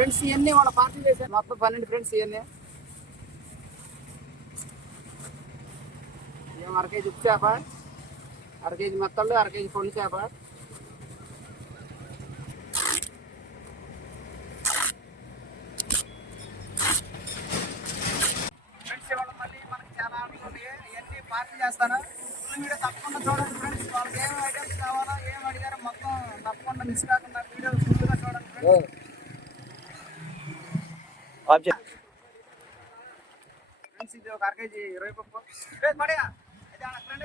Friends ఇవన్నీ వాళ్ళ party చేశారు మొత్తం 12 ఫ్రెండ్స్ ఇవన్నీ. ఏం 1 కేజీ ఉప్పు చేప, 1 కేజీ మెత్తళ్ళు, 1 కేజీ పొడి చేప, ఫ్రెండ్స్ ఇవాళ మళ్ళీ మనకి చాలా ఆటలు ఉన్నాయి. ఇవన్నీ పార్టీ చేస్తాను. వీడియో తప్పకుండా చూడండి ఫ్రెండ్స్. వాళ్ళకి ఏం ఐటమ్స్ కావాలో ఏం అడిగారో మొత్తం తప్పకుండా మిస్ కాకుండా వీడియో ఫుల్గా చూడండి ఫ్రెండ్స్. ఫ్రెండ్స్ ఇది ఒక 1 కేజీ రొయ్యపప్పు పడయా అయితే ఫ్రెండ్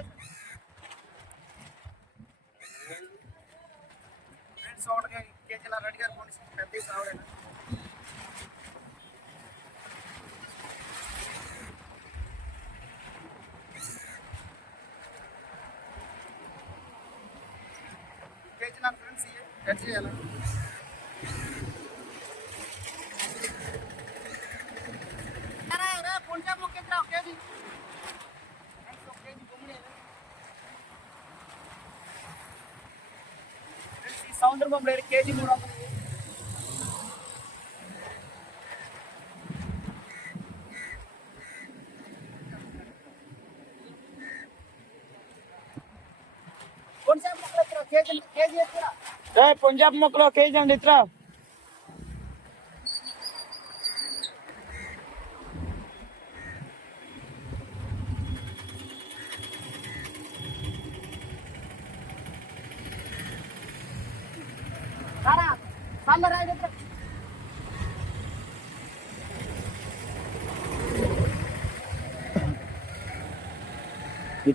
ఫ్రెండ్స్ 1 కేజీల రెడీగా పెద్ద కావాలి. కేజీ నా ఫ్రెండ్స్ కట్ చేయాలి. సముద్ర బొమ్మలు కేజీ 300. పంజాబ్ మొక్కలు కేజీ అండి ఇతర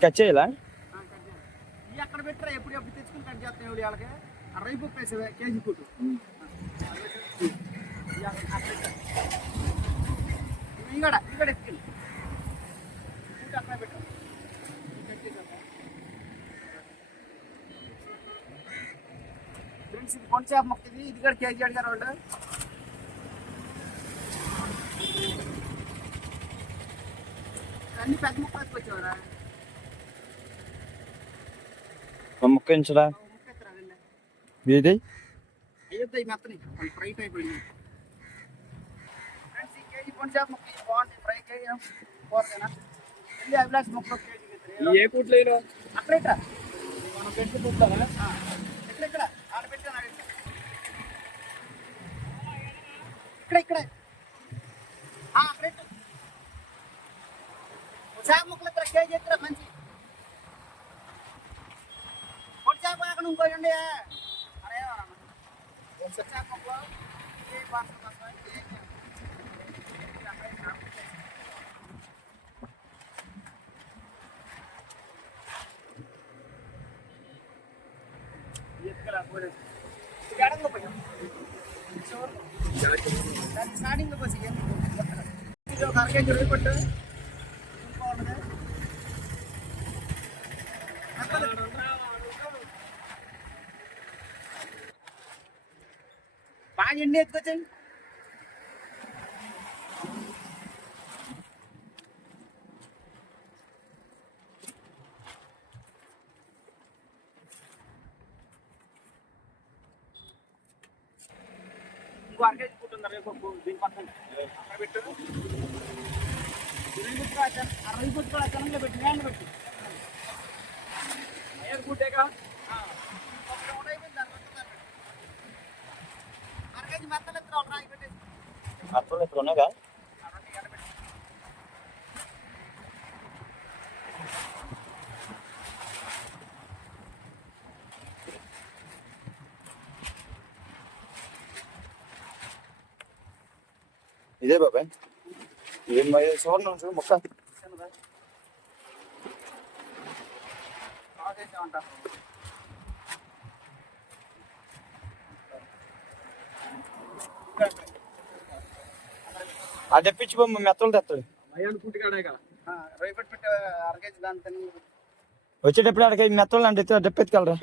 కట్ చేయాలా? అక్కడ పెట్టరా ఎప్పుడు ఎప్పుడు తెచ్చుకుని కట్ చేస్తాం. వాళ్ళకి రైపు వేసేవే కేజీ కుట్టు ఇక్కడ ఇక్కడ ఎత్తుకెళ్ళి అక్కడ పెట్టాం. ఫ్రెండ్స్ ఇది కొంచెం మొక్క ఇది కూడా కేజీ అడిగారు వాళ్ళు. అన్ని పెద్ద ముక్క వేసుకొచ్చేవారా? ముక్క ఇంచడా ఇది అయ్యొద్దు మెత్తని ఫ్రై అయిపోయింది. ఫ్రెండ్స్ ఈ కేజీ కొంచెం ముక్క బాగుంది ఫ్రై కేజీ పోతేనా మళ్ళీ అభిలాష్ ముక్క కేజీ ఏ కూట్లేదు అక్కడ ఇక్కడ మనం పెట్టి చూస్తారా? ఇక్కడ ఆడ పెట్టాను ఇక్కడ ఇక్కడ అక్కడ చేప ముక్కలు ఇద్దరు కేజీ ఇద్దరు మంచి పొడి చేప అక్కడ ఇంకోండి చేప ముక్కలు స్టార్టింగ్ పోసి 1 కేజీ రొయ్య పట్టు బాగా ఎండి ఎత్తుకొచ్చాయి. ఇంకో 1 కేజీ పుట్టుంది రేపు దీని పక్కన అక్కడ పెట్టు. 60 పుట్టుగా చనంగా పెట్టి నేను పెట్టి ఏడు పుట్టేగా అప్పుడు ఇప్పుడు ఉన్నాగా ఇదే బాబాయ్ ఏం చూడండి చూ మొక్క అది తెప్పించి మెత్తలు తెస్తాడు వచ్చేటప్పుడు అడిగి మెత్తలు అంటే తెప్పెత్తుకెళ్ళరా?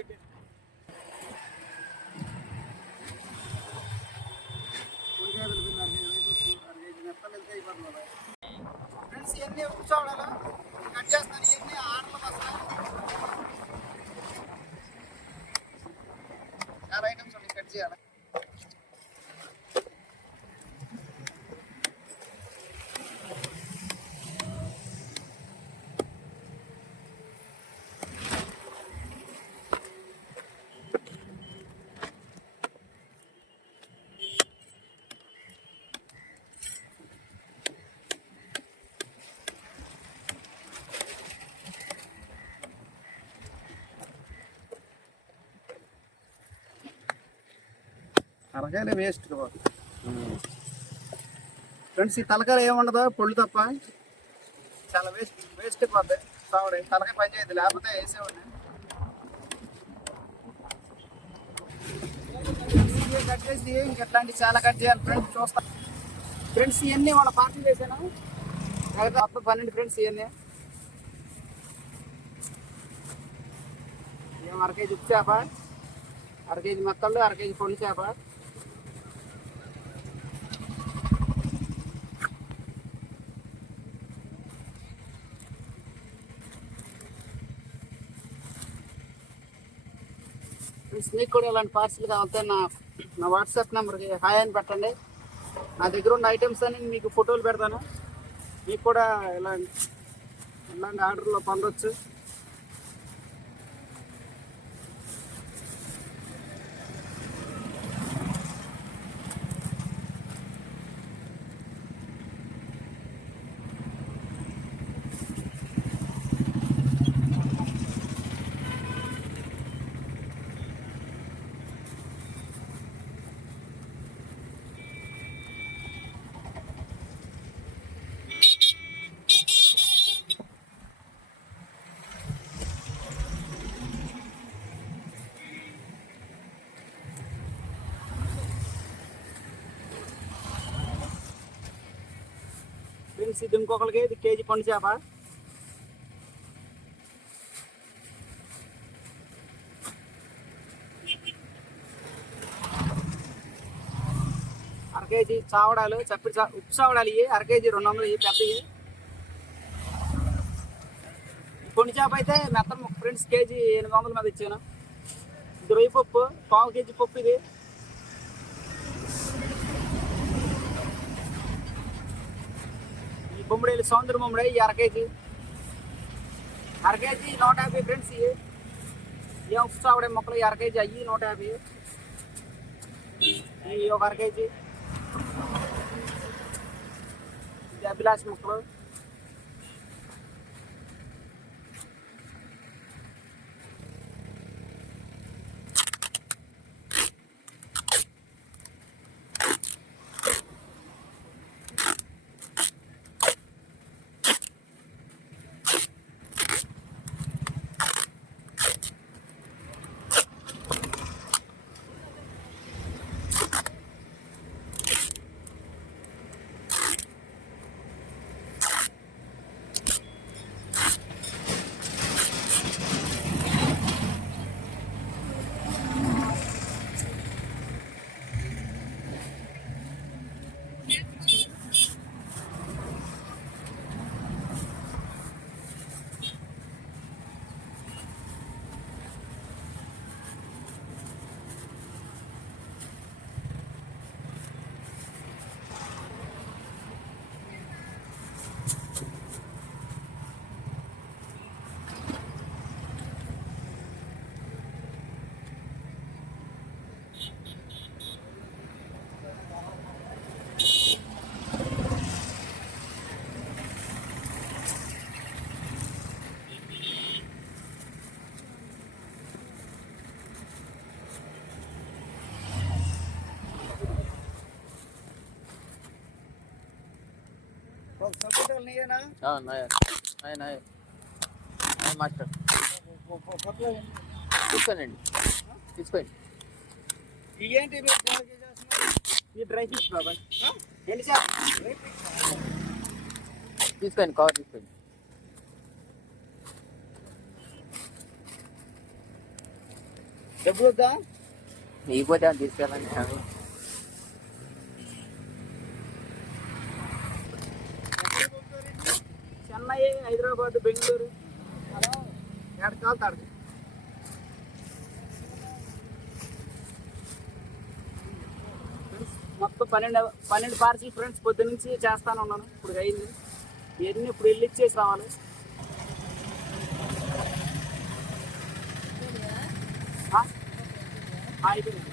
తలకాయలు వేస్ట్ ఫ్రెండ్స్. ఈ తలకాయలు ఏముండదు, పొళ్ళు తప్ప. చాలా వేస్ట్ అయిపోద్ది. సావుడి తలకాయ పని చేయదు, లేకపోతే వేసేవాడిని. కట్ చేసి ఇంకెట్లాంటి చాలా కట్ చేయాలి ఫ్రెండ్స్. చూస్తా ఫ్రెండ్స్, ఇవన్నీ వాళ్ళ పార్టీ చేశాను. అప్పుడు 12 ఫ్రెండ్స్. ఇవన్నీ ఏం 1 కేజీ ఉప్పు చేప, 1 కేజీ మెత్తళ్ళు, 1 కేజీ పొడి చేప. మీకు కూడా ఇలాంటి పార్సల్ కావాలంటే నా వాట్సాప్ నెంబర్కి హాయ్ అని పెట్టండి. నా దగ్గర ఉన్న ఐటమ్స్ అని మీకు ఫోటోలు పెడతాను. మీకు కూడా ఇలాంటి ఆర్డర్లో పొందొచ్చు. ఫ్రెండ్స్, ఇది ఇంకొకరికి ఇది కేజీ పండు చేప. అర కేజీ చావడాలు, ఉప్పు చావడాలు ఇవి 1 కేజీ 200 ఇవి పెద్దవి. పొండి చేప అయితే మెత్తం ఫ్రెండ్స్ కేజీ 800 మీద ఇచ్చాను. ఇది రొయ్యి పప్పు, 1/4 కేజీ పప్పు. ఇది బొమ్మడేలు సౌందర్య బొమ్మడే, ఈ 1 కేజీ 150 ఫ్రెండ్స్. ఇవి ఏ ఉప్పు చావడే మొక్కలు 1 కేజీ అయ్యి 150. ఇవి ఒక 1 కేజీ. ఇది అభిలాష్ మొక్కలు. మాస్టర్ తీసుకోనండి, తీసుకోండి. ఏంటి ఈ డ్రై ఫిష్ బాబాయ్? ఏంటి సార్? తీసుకోండి, కవర్ తీసుకోండి. డబ్బులు వద్దా? ఇకపోతే తీసుకెళ్ళండి. చెన్నై, హైదరాబాద్, బెంగళూరు, ఎడకాలు తాడు. మొత్తం 12 పార్సల్ ఫ్రెండ్స్. పొద్దు నుంచి చేస్తాను ఉన్నాను, ఇప్పుడు అయింది. ఇవన్నీ ఇప్పుడు వెళ్ళి ఇచ్చేసి రావాలి. అయిపోయింది.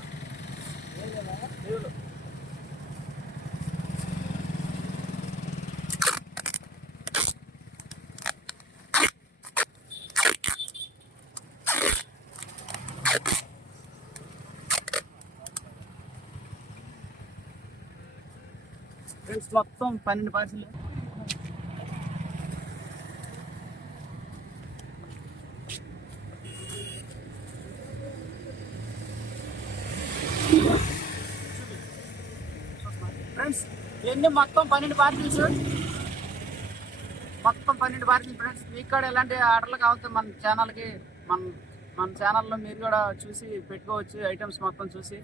ఫ్రెండ్స్ మొత్తం 12 పార్సిల్. ఫ్రెండ్స్ ఇవన్నీ మొత్తం 12 పార్సిల్స్, మొత్తం 12 పార్సిల్. ఫ్రెండ్స్ మీకు కూడా ఎలాంటి ఆర్డర్లు కావాలి మన ఛానల్లో మీరు కూడా చూసి పెట్టుకోవచ్చు. ఐటమ్స్ మొత్తం చూసి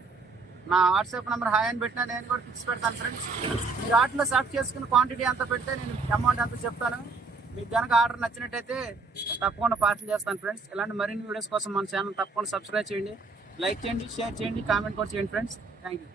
నా వాట్సాప్ నెంబర్ హాయ్ అని పెట్టినా నేను కూడా ఫిక్స్ పెడతాను. ఫ్రెండ్స్ మీరు ఆర్డర్లో సెలెక్ట్ చేసుకుని క్వాంటిటీ ఎంత పెడితే నేను అమౌంట్ ఎంత చెప్తాను. మీకు కనుక ఆర్డర్ నచ్చినట్టయితే తప్పకుండా పార్సల్ చేస్తాను. ఫ్రెండ్స్ ఇలాంటి మరిన్ని వీడియోస్ కోసం మన ఛానల్ తప్పకుండా సబ్స్క్రైబ్ చేయండి, లైక్ చేయండి, షేర్ చేయండి, కామెంట్ కూడా చేయండి. Friends thank you.